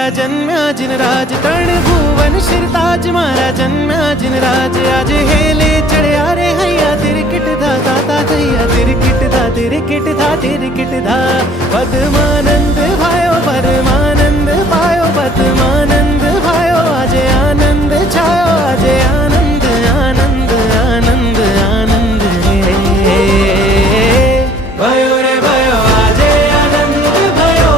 मारा जन्म्या जिनराज तरण भुवन शिरताज मारा जन्म्या जिनराज आज हेले चढ़या रे हैया तिरकिट धा दाता थैया तिरकिट धा तिरकिट धा तिरकिट धा पद्मानंद भायो परमानंद पायो पद्मानंद भायो आज आनंद छायो आज आनंद आनंद आनंद आनंद भयो रे भयो आज आनंद भयो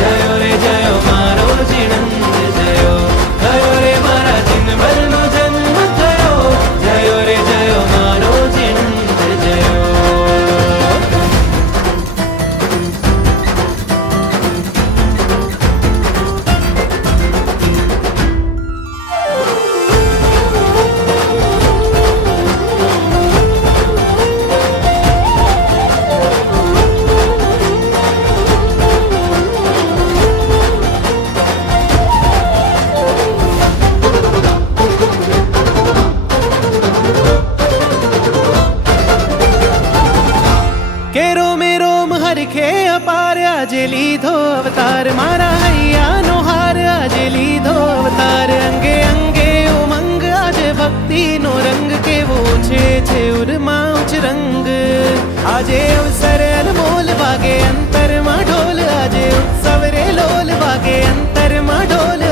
जयो रे जयो मारो जिनंद जयो भयो रे मारा जिनभर नो जन्म थयो जयो रे जयो मारो जिनंद जयो केरो मेरो हरखे अपार आजे लीधो अवतार मारा हैया नो हार आजे लीधो अवतार अंगे अंगे उमंग आजे भक्ति नो रंग के वो छे उर्मा उच रंग आजे अवसर अनमोल बागे अंतर मा ढोल आजे उत्सव रे लोल बागे अंतर मा ढोल